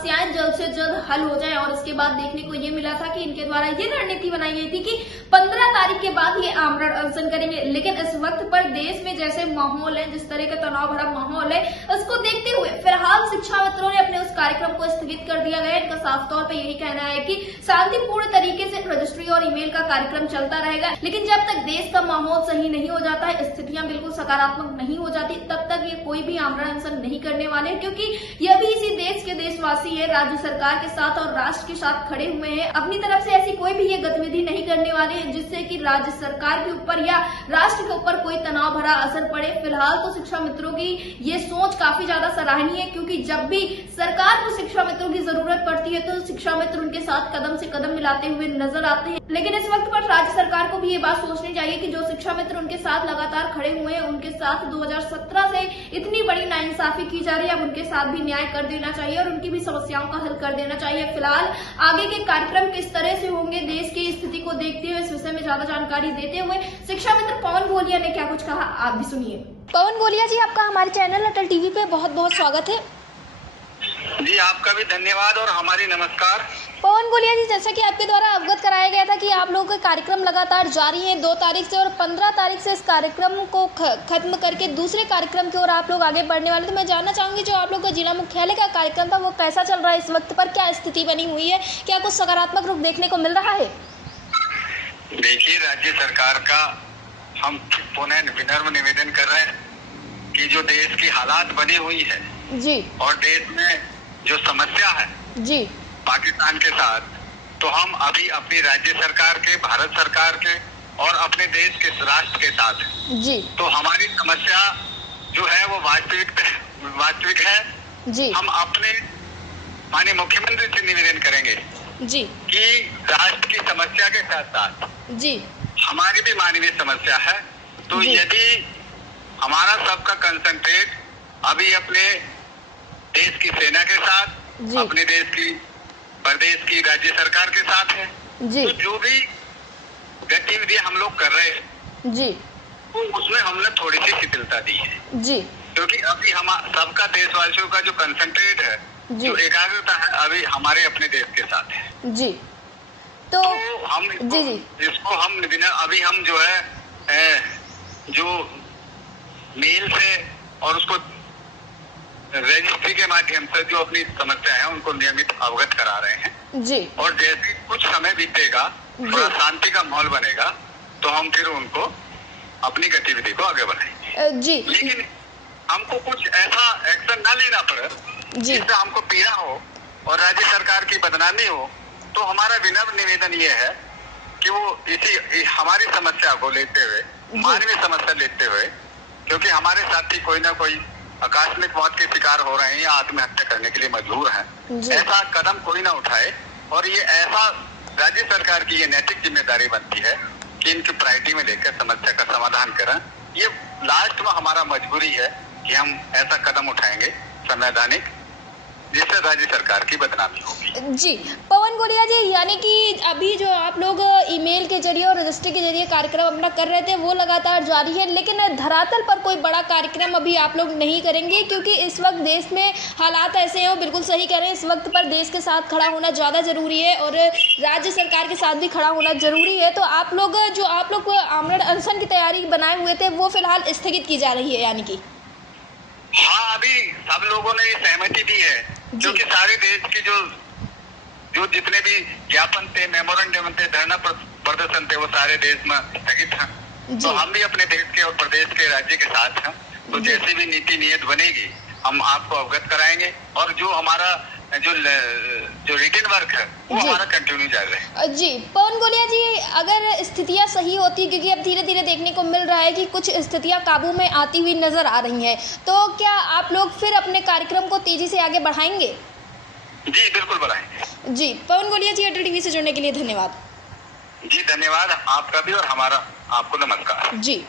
समस्याएं जल्द से जल्द हल हो जाए। और इसके बाद देखने को ये मिला था कि इनके द्वारा ये रणनीति बनाई गई थी कि 15 तारीख के बाद ये आमरण अनशन करेंगे। लेकिन इस वक्त पर देश में जैसे माहौल है, जिस तरह का तनाव भरा माहौल है, उसको देखते हुए फिलहाल शिक्षा मित्रों ने अपने उस कार्यक्रम को स्थगित कर दिया गया। इनका साफ तौर पर यही कहना है कि शांतिपूर्ण तरीके से रजिस्ट्री और ईमेल का कार्यक्रम चलता रहेगा, लेकिन जब तक देश का माहौल सही नहीं हो जाता है, स्थितियां बिल्कुल सकारात्मक नहीं हो जाती, तब तक ये कोई भी आमरण अनशन नहीं करने वाले, क्योंकि ये भी इसी देश के देशवासी है, राज्य सरकार के साथ और राष्ट्र के साथ खड़े हुए हैं। अपनी तरफ से ऐसी कोई भी ये गतिविधि नहीं करने वाले हैं जिससे कि राज्य सरकार के ऊपर या राष्ट्र के ऊपर कोई तनाव भरा असर पड़े। फिलहाल तो शिक्षा मित्रों की ये सोच काफी ज्यादा सराहनीय है, क्योंकि जब भी सरकार को शिक्षा मित्रों की जरूरत पड़ती है तो शिक्षा मित्र उनके साथ कदम से कदम मिलाते हुए नजर आते हैं। लेकिन इस वक्त पर राज्य सरकार को भी ये बात सोचनी चाहिए कि जो शिक्षा मित्र उनके साथ लगातार खड़े हुए हैं, उनके साथ 2017 से इतनी बड़ी नाइंसाफी की जा रही है, अब उनके साथ भी न्याय कर देना चाहिए और उनकी भी समस्याओं का हल कर देना चाहिए। फिलहाल आगे के कार्यक्रम किस तरह से होंगे, देश की स्थिति को देखते हुए इस विषय में ज्यादा जानकारी देते हुए शिक्षा मित्र पवन गोलिया ने क्या कुछ कहा, आप भी सुनिए। पवन गोलिया जी, आपका हमारे चैनल अटल टीवी पे बहुत बहुत स्वागत है। जी, आपका भी धन्यवाद और हमारी नमस्कार। पवन गोलिया जी, जैसा कि आपके द्वारा अवगत कराया गया था कि आप लोगों के कार्यक्रम लगातार जारी हैं 2 तारीख से, और 15 तारीख से इस कार्यक्रम को खत्म करके दूसरे कार्यक्रम की ओर आप लोग आगे बढ़ने वाले। तो मैं जानना चाहूंगी, जो आप लोग का जिला मुख्यालय का कार्यक्रम था वो कैसा चल रहा है इस वक्त पर, क्या स्थिति बनी हुई है, क्या कुछ सकारात्मक रुख देखने को मिल रहा है? देखिए, राज्य सरकार का हम पुनः विनम्र निवेदन कर रहे हैं कि जो देश की हालात बनी हुई है जी, और देश में जो समस्या है जी पाकिस्तान के साथ, तो हम अभी अपनी राज्य सरकार के, भारत सरकार के और अपने देश के राष्ट्र के साथ हैं जी। तो हमारी समस्या जो है वो वास्तविक है जी। हम अपने माननीय मुख्यमंत्री से निवेदन करेंगे जी कि राष्ट्र की समस्या के साथ साथ जी हमारी भी मानवीय समस्या है। तो यदि हमारा सबका कंसंट्रेट अभी अपने देश की सेना के साथ, अपने देश की प्रदेश की राज्य सरकार के साथ है, तो जो भी गतिविधि हम लोग कर रहे हैं जी, तो उसमें हमने थोड़ी सी शिथिलता दी है जी, क्योंकि अभी हम सबका देशवासियों का जो कंसंट्रेट है, जो एकाग्रता है, अभी हमारे अपने देश के साथ है जी। तो हम इसको हम अभी हम जो है जो मेल से और उसको रजिस्ट्री के माध्यम से जो अपनी समस्या है उनको नियमित अवगत करा रहे हैं जी। और जैसे कुछ समय बीतेगा, थोड़ा शांति का माहौल बनेगा, तो हम फिर उनको अपनी गतिविधि को आगे बढ़ाएंगे जी। लेकिन हमको कुछ ऐसा एक्शन न लेना पड़े जिससे हमको पीड़ा हो और राज्य सरकार की बदनामी हो। तो हमारा विनम्र निवेदन ये है कि वो इसी हमारी समस्या को लेते हुए, मानवीय समस्या लेते हुए, क्योंकि हमारे साथी कोई ना कोई आकस्मिक मौत के शिकार हो रहे हैं या आत्महत्या करने के लिए मजबूर हैं, ऐसा कदम कोई ना उठाए। और ये ऐसा राज्य सरकार की ये नैतिक जिम्मेदारी बनती है कि इनकी प्रायोरिटी में लेकर समस्या का समाधान करें। ये लास्ट में हमारा मजबूरी है कि हम ऐसा कदम उठाएंगे संवैधानिक जिससे राज्य सरकार की बदनामी होगी। जी पवन गोलिया जी, यानी कि अभी जो आप लोग ईमेल के जरिए और रजिस्ट्री के जरिए कार्यक्रम अपना कर रहे थे वो लगातार जारी है, लेकिन धरातल पर कोई बड़ा कार्यक्रम अभी आप लोग नहीं करेंगे, क्योंकि इस वक्त देश में हालात ऐसे हैं, वो बिल्कुल सही कह रहे हैं, इस वक्त पर देश के साथ खड़ा होना ज़्यादा ज़रूरी है और राज्य सरकार के साथ भी खड़ा होना ज़रूरी है। तो आप लोग आमरण अनशन की तैयारी बनाए हुए थे वो फिलहाल स्थगित की जा रही है, यानी कि? हाँ, अभी सब लोगों ने सहमति दी है, क्योंकि सारे देश के जो जितने भी ज्ञापन थे, मेमोरेंडम थे, धरना प्रदर्शन थे, वो सारे देश में स्थगित हैं। तो हम भी अपने देश के और प्रदेश के राज्य के साथ हैं। तो जैसी भी नीति नियत बनेगी हम आपको अवगत कराएंगे और जो हमारा जो रिटन वर्क है वो हमारा कंटिन्यू जारी है। जी पवन गोलिया जी, अगर स्थितियां सही होती, क्योंकि अब धीरे धीरे देखने को मिल रहा है कि कुछ स्थितियां काबू में आती हुई नजर आ रही हैं, तो क्या आप लोग फिर अपने कार्यक्रम को तेजी से आगे बढ़ाएंगे? जी बिल्कुल बढ़ाएंगे। जी पवन गोलिया जी, अटल टीवी से जुड़ने के लिए धन्यवाद। जी धन्यवाद आपका भी और हमारा आपको नमस्कार। जी।